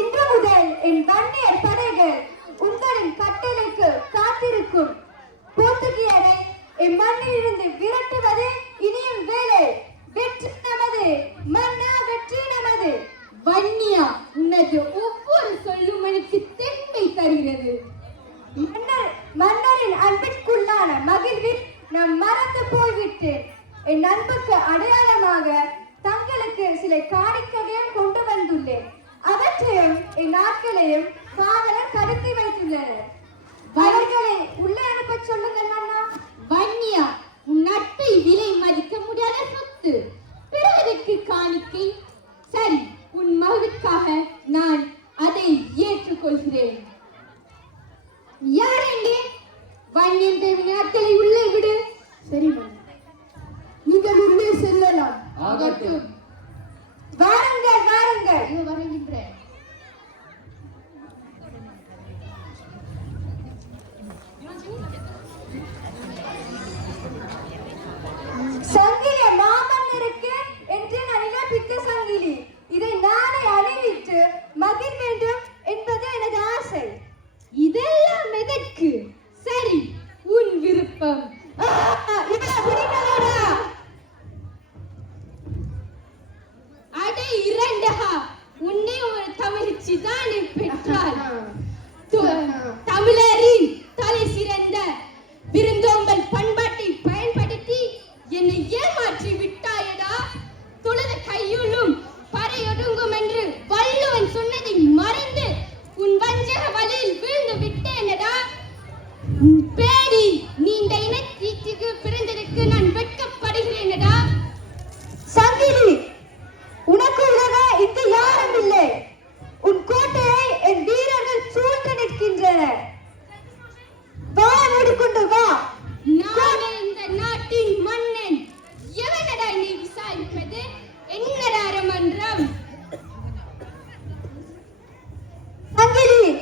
இன்று முதல் என் வன்னியர் படைகள் உங்களின் கட்டளைக்கு காத்திருக்கும். போர்த்துகீயரை என் மண்ணிலிருந்து விரட்டுவது இனியும் வேலை. வெற்றி நமது, மன்னா வெற்றி நமது. வன்னியா, உனது ஒவ்வொரு சொல்லும் எனக்கு தென்மை தருகிறது. மன்னரின் அன்பிற்குள்ளான மகிழ்வில் நான் மறந்து போய்விட்டேன். என் அன்புக்கு அடையாளமாக தங்களுக்கு சில காணிக்கைகளையும் கொண்டு வந்துள்ளேன். அவற்றையும் என் நாட்களையும் காவலர் கடத்தி வைத்துள்ளனர். அவர்களை உள்ளே அனுப்ப சொல்லுங்கள் மன்னா. வன்னியா, உன் நட்பை விலை மதிக்க முடியாத சொத்து. பிறருக்கு காணிக்கை சரி, உன் மகளுக்காக நான் அதை ஏற்றுக்கொள்கிறேன். யார் எங்கே? வன்னியன் தேவன் நாட்களை உள்ளே விடு. சரி மன்னா, நீங்கள் உள்ளே செல்லலாம். ஆகட்டும். வாருங்கள் வாருங்கள். வருகின்றேன். சங்கிலிய மாமன்னருக்கு என்று நான் இழப்பித்த சங்கிலி. இதை நானே அணிவித்து மகிழ் வேண்டும் என்பது எனது ஆசை. இதெல்லாம் எதற்கு? சரி, உன் விருப்பம். அடே இரண்டகா, உன்னை ஒரு தமிழ்ச்சி தானே பெற்றாள். தமிழரின் தலை சிறந்த விருந்தோம்பல் பண்பாட்டை பயன்படுத்தி என்னை ஏமாற்றி விட்டாயடா. துளது கையுள்ளும் பறையொடுங்கும் என்று வள்ளுவன் சொன்னதை மறந்து உன் வஞ்சக வலையில் வீழ்ந்து விட்டேனடா. பேடி, நீ இந்த இனத்தீக்கு பிறந்ததற்கு நான் வெட்கப்படுகிறேனடா. சங்கிலி, உனக்கு உதவ இங்கு யாரும் இல்லை. உன் கோட்டையை என் வீரர்கள் சூழ்ந்து நிற்கின்றனர். வா, மூடிக்கொண்டு வா. நானே இந்த நாட்டின் மன்னன். எவனடா நீ விசாரிப்பது? என்னடா மன்றம்? சங்கிலி,